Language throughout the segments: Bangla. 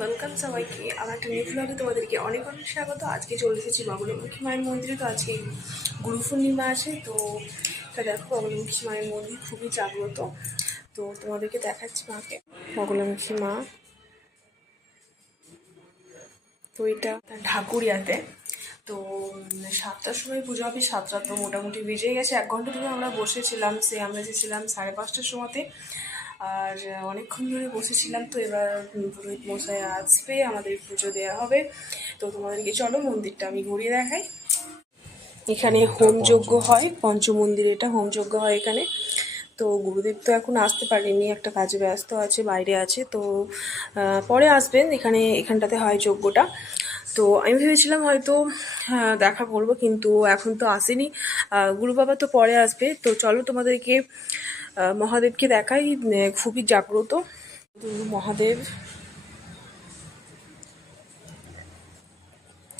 ওয়েলকাম সবাইকে আমার একটা নিউ ব্লগে তোমাদেরকে অনেক অনেক স্বাগত। আজকে চলে এসেছি বাবুলামুখী মায়ের মন্দিরে। তো আজকে গুরু পূর্ণিমা আছে, তো দেখো বাবুলামুখী মায়ের মন্দির খুবই জাগ্রত। তো তোমাদেরকে দেখাচ্ছি মাকে, বাবুলামুখী মা। তো এটা ঢাকুরিয়াতে। তো 7টার সময় পুজো হবে, 7টা তো মোটামুটি বেজে গেছে। 1 ঘন্টা ধরে আমরা বসেছিলাম, আমরা এসেছিলাম 5:30টার সময়তে, আর অনেকক্ষণ ধরে বসেছিলাম। তো এবার পুরোহিত মশাই আসবে, আমাদের পুজো দেওয়া হবে। তো তোমাদেরকে চলো মন্দিরটা আমি ঘুরিয়ে দেখাই। এখানে হোমযজ্ঞ হয়, পঞ্চমন্দির, এটা হোমযজ্ঞ হয় এখানে। তো গুরুদেব তো এখন আসতে পারেনি, একটা কাজে ব্যস্ত আছে, বাইরে আছে। তো পরে আসবেন, এখানটাতে হয় যজ্ঞটা। তো আমি ভেবেছিলাম হয়তো দেখা করবো, কিন্তু এখন তো আসেনি। গুরু বাবা তো পরে আসবে। তো চলো তোমাদেরকে মহাদেবকে দেখাই, খুবই জাগ্রত মহাদেব,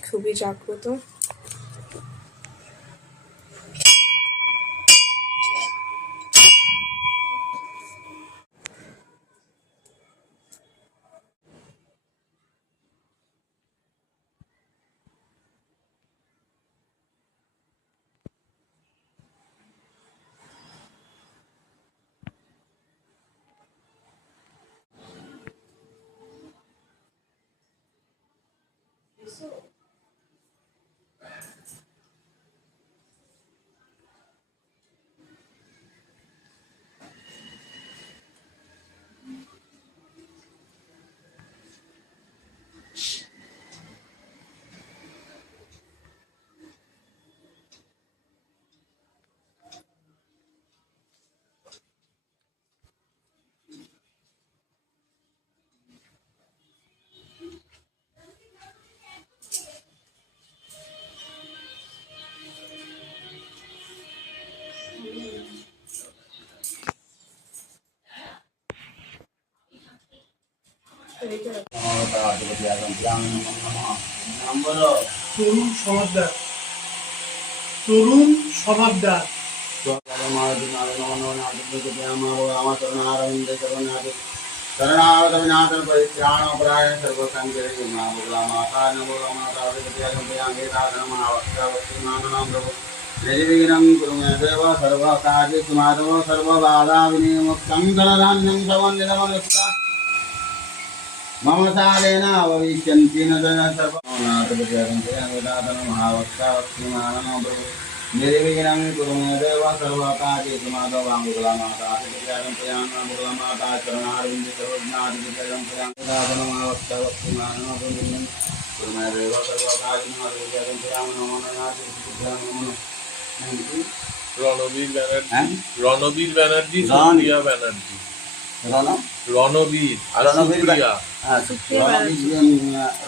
খুবই জাগ্রত। তরুণ সমাজদার, তরুণ স্বভাবদার। শরণাগতবিনাশন পরিত্রাণপরায়ণ সর্বসংকীর্ণ মাতা নমো মাতা निर्विघ्नं कुरु मे देव सर्वकार्येषु माधव सर्वबाधाविनिमुक्तं गणधान्यं समन्वितमनुष्टा मम सालेन भविष्यन्ति न निर्विघ्नं कुरु मे देव सर्वकार्येषु माधव माता शरणारविन्दे सर्वज्ञादिविजयं कुरु मे देव রণবীর ব্যানার্জি, রণবীর ব্যানার্জি, সুপ্রিয়া ব্যানার্জি, রণবীর আর সুপ্রিয়া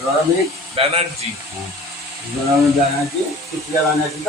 রণবীর ব্যানার্জি, রণবীর ব্যানার্জি, সুপ্রিয়া ব্যানার্জি।